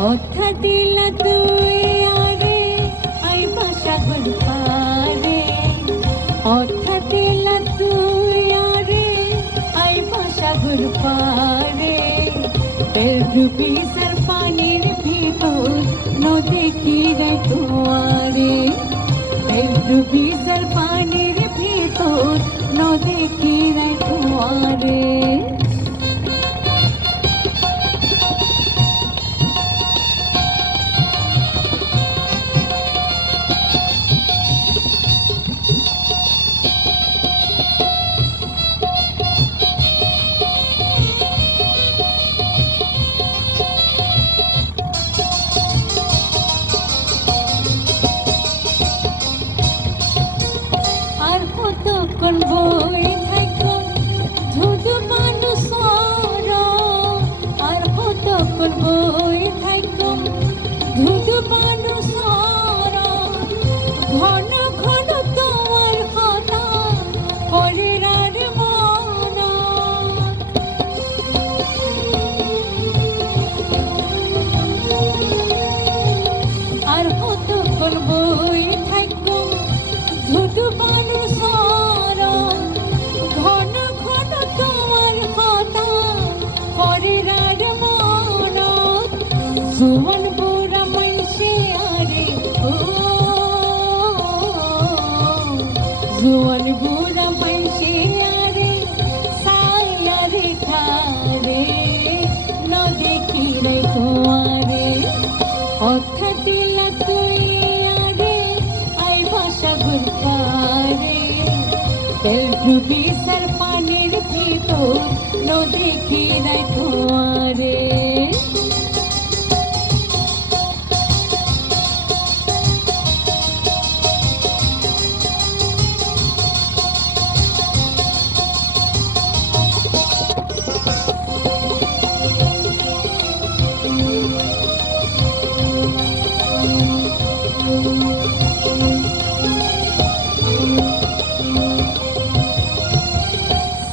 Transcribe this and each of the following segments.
কথা দিলা তুই আরে আইবা সাগর পারে, কথা দিলা তুই আরে আইবা সাগর পারে। ডুবি সার পানির ভিতর নদী কিরে তোমারে, ডুবি সার পানির ভিতর নদী কিরে তোমারে। আর কতক্ষণ বই থাকো ধুধু মানুষ, আর কতক্ষণ বই থাকো ধুধু মানুষ। ঘন ঘন তোমার কথা পরের মন, আর কতক্ষণ বই থাকো ধুধু মানুষ। ঘন ঘন তোমার কথা পরের মন। জুয়ান বুড়া মাইসে আরে ও, জুয়ান বুড়া মাইসে আরে সায়ারে খারে নদী কিরে তোমারে। কথা দিলা তুই আরে আইবা সাগর পারে, ডুবি সার পানির ভিতর নদী কিরে তোমারে।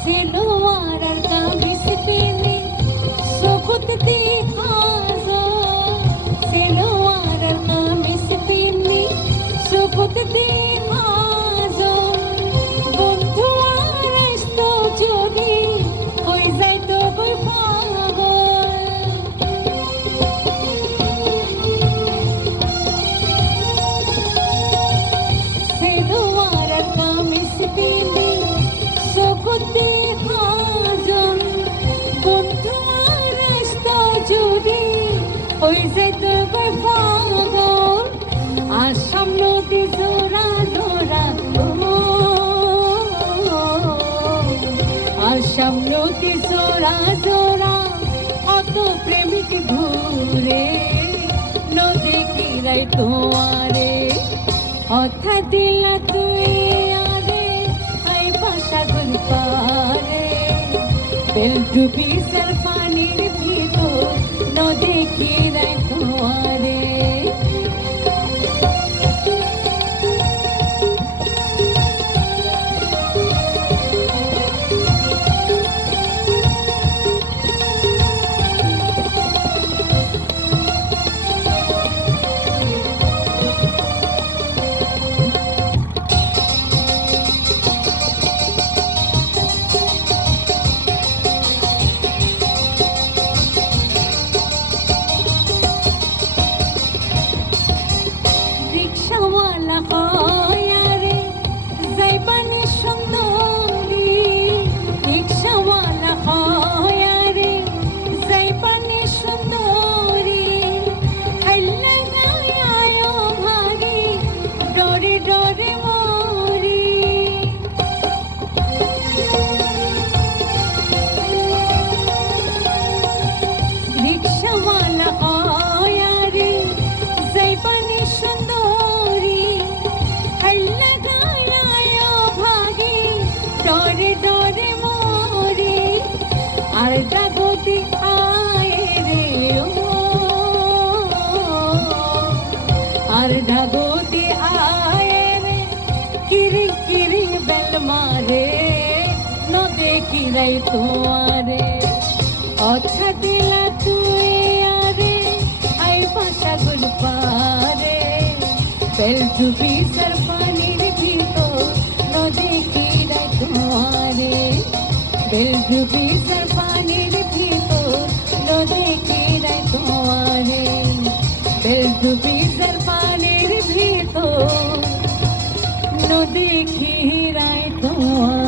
সিলোয়ারার কামিজ পিনে সবুত দিহাজ, সিলোয়ারার কামিজ পিনে সবুত দিহাজ। বন্ধু আর আসতো যদি হয়ে যাইতো বই পাগল, সিলোয়ারার কামিজ পিনে সবুত দিহাজ। বন্ধু আর আসতো যদি হয়ে যাইতো বই পাগল। আসাম নদী জোড়া জোড়া ও, আসাম নদী জোড়া জোড়া কত প্রেমিক ঘুরে নদী কিরাই তোমারে। কথা দিলা তুই আরে আইবা সাগর পারে, ডুবি সার পানির ভিতর নদী কিরাই তোমারে। রিক্সাওয়ালা হয় আরে যাইবানি সুন্দরী, রিক্সাওয়ালা হয় আরে যাইবানি সুন্দরী। হাইলা গায় ভাগি ডরে ডরে মরি, রিক্সাওয়ালা হয় আরে যাইবানি সুন্দরী। হাইলা গায় ভাগি ডরে ডরে মরি। আর ডাগতি আয় রে ও, আর ডাগতি আয় রে কিরি কিরি বেল মারে নদী কিরাই তোমারে। কথা দিলা তুই আরে আই বেলডুবি সর পানির ভিতর নদী কিরায় তোমারে বেলডুবি সর পানির ভিতর নদী কিরায় তোমারে বেলডুবি সর পানির ভিতর নদী কিরায় তোমারে